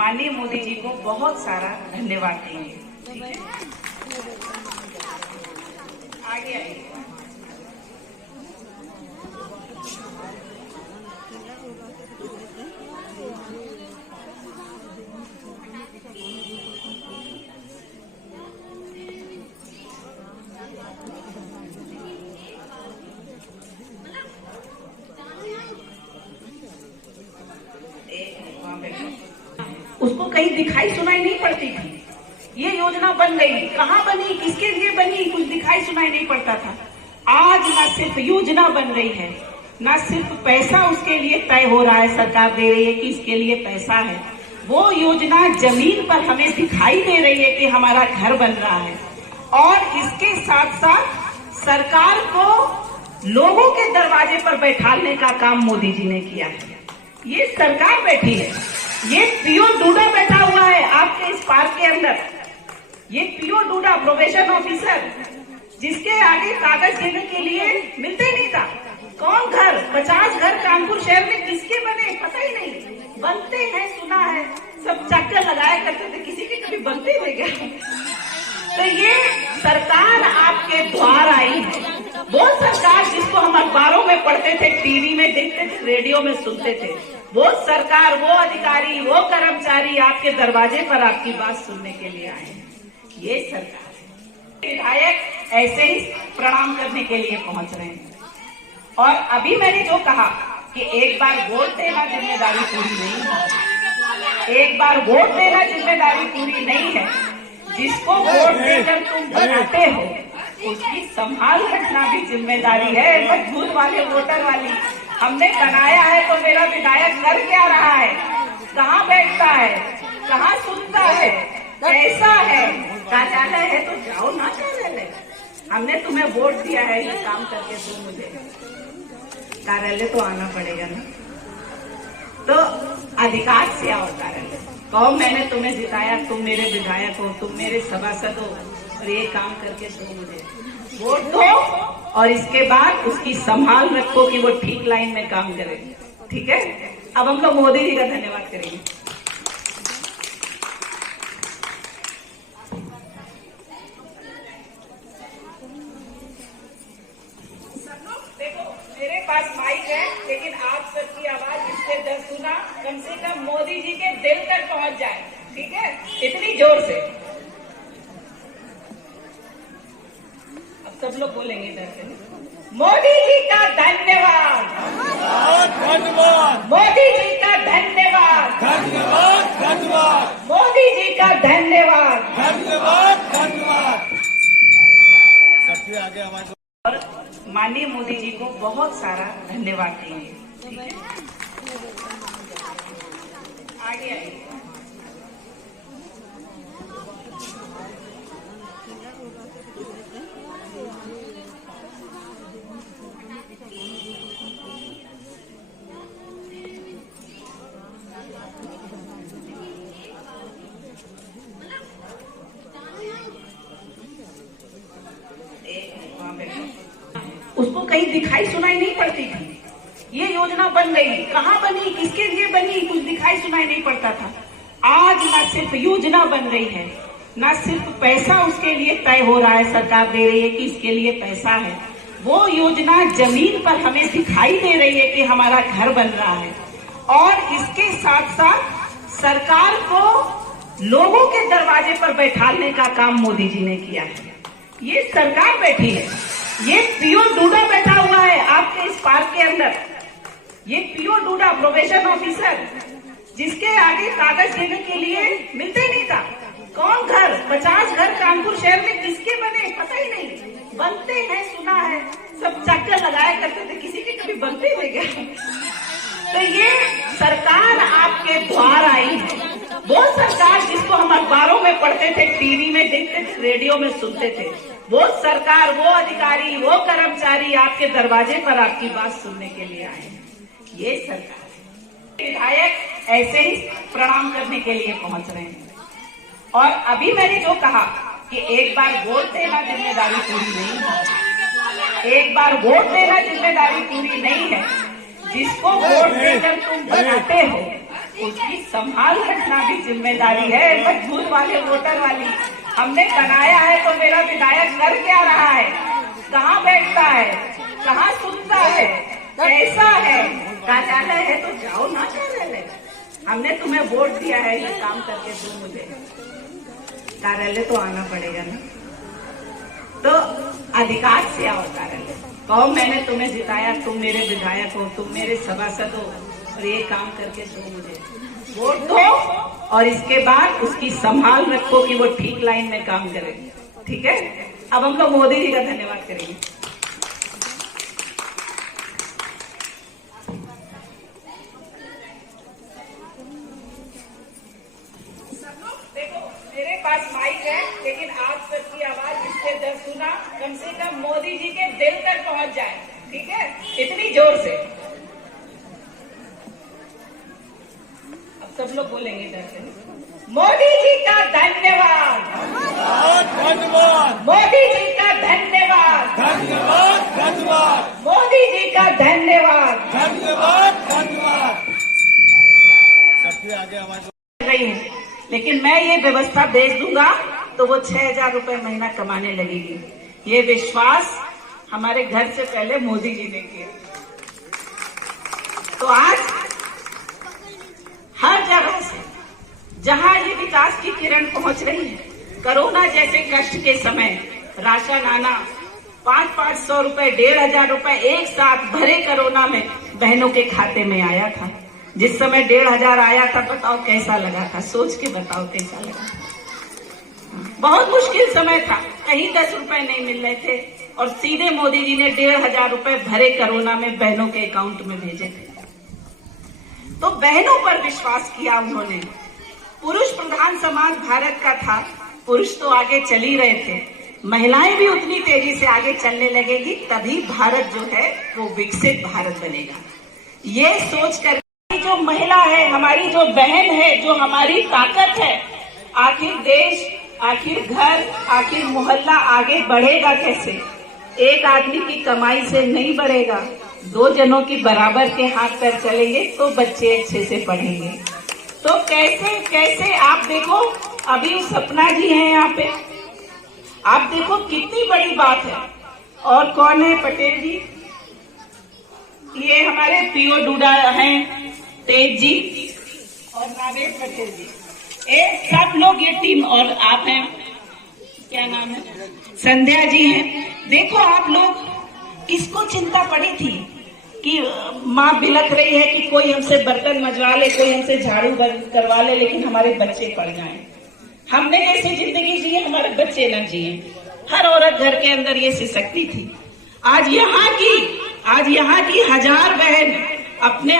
माननीय मोदी जी को बहुत सारा धन्यवाद देंगे। ठीक है, आगे आइए। उसको कहीं दिखाई सुनाई नहीं पड़ती थी। ये योजना बन गई, कहाँ बनी, किसके लिए बनी, कुछ दिखाई सुनाई नहीं पड़ता था। आज न सिर्फ योजना बन रही है, न सिर्फ पैसा उसके लिए तय हो रहा है, सरकार दे रही है कि इसके लिए पैसा है, वो योजना जमीन पर हमें दिखाई दे रही है कि हमारा घर बन रहा है। और इसके साथ साथ सरकार को लोगों के दरवाजे पर बैठाने का काम मोदी जी ने किया है। ये सरकार बैठी है, ये पीओ डूडा बैठा हुआ है आपके इस पार्क के अंदर। ये पीओ डूडा प्रोबेशन ऑफिसर, जिसके आगे कागज देने के लिए मिलते नहीं था। कौन घर, 50 घर कानपुर शहर में किसके बने पता ही नहीं, बनते हैं सुना है, सब चक्कर लगाया करते थे, किसी के कभी बनते ही नहीं गए। तो ये सरकार आपके द्वार आई है, वो सरकार जिसको हम अखबारों में पढ़ते थे, टीवी में देखते थे, रेडियो में सुनते थे, वो सरकार, वो अधिकारी, वो कर्मचारी आपके दरवाजे पर आपकी बात सुनने के लिए आए हैं। ये सरकार है। विधायक ऐसे ही प्रणाम करने के लिए पहुंच रहे हैं। और अभी मैंने जो कहा कि एक बार वोट देना जिम्मेदारी पूरी नहीं है, एक बार वोट देना जिम्मेदारी पूरी नहीं है। जिसको वोट देकर तुम बनाते हो उसकी संभाल रखना भी जिम्मेदारी है, मजबूत वाले वोटर वाली। हमने बनाया है तो मेरा विधायक कर क्या रहा है, कहाँ बैठता है, कहाँ सुनता है, कैसा है, कार्यालय है तो जाओ ना कार्यालय। हमने तुम्हें वोट दिया है, ये काम करके तुम मुझे कार्यालय तो आना पड़ेगा ना। तो अधिकार से आओ कार्यालय, कहो मैंने तुम्हें जिताया, तुम मेरे विधायक हो, तुम मेरे सभासद हो, और ये काम करके तुम मुझे वोट दो। और इसके बाद उसकी संभाल रखो कि वो ठीक लाइन में काम करे। ठीक है, अब हम लोग मोदी जी का धन्यवाद करेंगे। देखो मेरे पास माइक है, लेकिन आप सबकी आवाज इससे 10 गुना कम से कम मोदी जी के दिल तक पहुंच जाए। ठीक है, इतनी जोर से अब सब लोग बोलेंगे इधर से, मोदी जी का धन्यवाद, धन्यवाद, मोदी जी का धन्यवाद, धन्यवाद, धन्यवाद, मोदी जी का धन्यवाद, धन्यवाद, धन्यवाद। सबसे आगे आवाज। और माननीय मोदी जी को बहुत सारा धन्यवाद देंगे। ठीक है, आगे आइए। उसको कहीं दिखाई सुनाई नहीं पड़ती थी। ये योजना बन गई, कहाँ बनी, किसके लिए बनी, कुछ दिखाई सुनाई नहीं पड़ता था। आज न सिर्फ योजना बन रही है, न सिर्फ पैसा उसके लिए तय हो रहा है, सरकार दे रही है कि इसके लिए पैसा है, वो योजना जमीन पर हमें दिखाई दे रही है कि हमारा घर बन रहा है। और इसके साथ साथ सरकार को लोगों के दरवाजे पर बैठाने का काम मोदी जी ने किया है। ये सरकार बैठी है, ये पीओ डूडा बैठा हुआ है आपके इस पार्क के अंदर। ये पीओ डूडा प्रोबेशन ऑफिसर, जिसके आगे कागज देने के लिए मिलते नहीं था। कौन घर, 50 घर कानपुर शहर में किसके बने पता ही नहीं, बनते हैं सुना है, सब चक्कर लगाया करते थे, किसी के कभी बनते ही नहीं गए। तो ये सरकार आपके द्वार आई है, वो सरकार जिसको हम अखबारों में पढ़ते थे, टीवी में देखते थे, रेडियो में सुनते थे, वो सरकार, वो अधिकारी, वो कर्मचारी आपके दरवाजे पर आपकी बात सुनने के लिए आए हैं। ये सरकार है। विधायक ऐसे ही प्रणाम करने के लिए पहुंच रहे हैं। और अभी मैंने जो कहा कि एक बार वोट देना जिम्मेदारी पूरी नहीं है, एक बार वोट देना जिम्मेदारी पूरी नहीं है। जिसको वोट देकर तुम बनाते हो उसकी संभाल रखना भी जिम्मेदारी है, मजबूत वाले वोटर वाली। हमने बनाया है तो मेरा विधायक कर क्या रहा है, कहाँ बैठता है, कहाँ सुनता है, कैसा है। कार्यालय है तो जाओ ना कार्यालय। हमने तुम्हें वोट दिया है, ये काम करके दो मुझे, कार्यालय तो आना पड़ेगा ना। तो अधिकार से आओ कार्यालय, कहो मैंने तुम्हें जिताया, तुम मेरे विधायक हो, तुम मेरे सभासद हो, और ये काम करके दो मुझे, वोट दो। और इसके बाद उसकी संभाल रखो कि वो ठीक लाइन में काम करे। ठीक है, अब हम लोग मोदी जी का धन्यवाद करेंगे। देखो मेरे पास माइक है, लेकिन आप सबकी आवाज इससे जब सुना कम से कम मोदी जी के दिल तक पहुंच जाए। ठीक है, इतनी जोर से अब सब लोग बोलेंगे इधर से, मोदी जी का धन्यवाद, धन्यवाद, मोदी जी का धन्यवाद, धन्यवाद, धन्यवाद, मोदी जी का धन्यवाद। धन्यवाद, धन्यवाद। सबसे आगे आवाज रही है, लेकिन मैं ये व्यवस्था भेज दूंगा तो वो 6,000 रुपए महीना कमाने लगेगी। ये विश्वास हमारे घर से पहले मोदी जी ने किया। तो आज हर जगह से जहां ये विकास की किरण पहुंच रही है, कोरोना जैसे कष्ट के समय राशन आना, 500-500 रुपए, 1,500 रुपए एक साथ भरे कोरोना में बहनों के खाते में आया था। जिस समय 1,500 आया था, बताओ कैसा लगा था, सोच के बताओ कैसा लगा। बहुत मुश्किल समय था, कहीं 10 रुपए नहीं मिल रहे थे, और सीधे मोदी जी ने 1,500 रुपए भरे कोरोना में बहनों के अकाउंट में भेजे थे। तो बहनों पर विश्वास किया उन्होंने। पुरुष प्रधान समाज भारत का था, पुरुष तो आगे चल ही रहे थे, महिलाएं भी उतनी तेजी से आगे चलने लगेगी, तभी भारत जो है वो विकसित भारत बनेगा। ये सोच कर जो महिला है, हमारी जो बहन है, जो हमारी ताकत है, आखिर देश, आखिर घर, आखिर मोहल्ला आगे बढ़ेगा कैसे? एक आदमी की कमाई से नहीं बढ़ेगा, 2 जनों की बराबर के हाथ पैर चलेंगे तो बच्चे अच्छे से पढ़ेंगे। तो कैसे कैसे आप देखो, अभी सपना जी हैं यहाँ पे, आप देखो कितनी बड़ी बात है। और कौन है पटेल जी, ये हमारे पीओ डूडा हैं, तेज जी और नागेश पटेल जी, सब लोग ये टीम, और आप हैं, क्या नाम है, संध्या जी हैं। देखो आप लोग, किसको चिंता पड़ी थी कि माँ बिलख रही है कि कोई हमसे बर्तन मजवा ले, कोई हमसे झाड़ू करवा ले, लेकिन हमारे बच्चे पढ़ जाएं। हमने जैसी जिंदगी जी हमारे बच्चे ना जिए। हर औरत घर के अंदर ये शक्ति थी। आज यहाँ की 1000 बहन अपने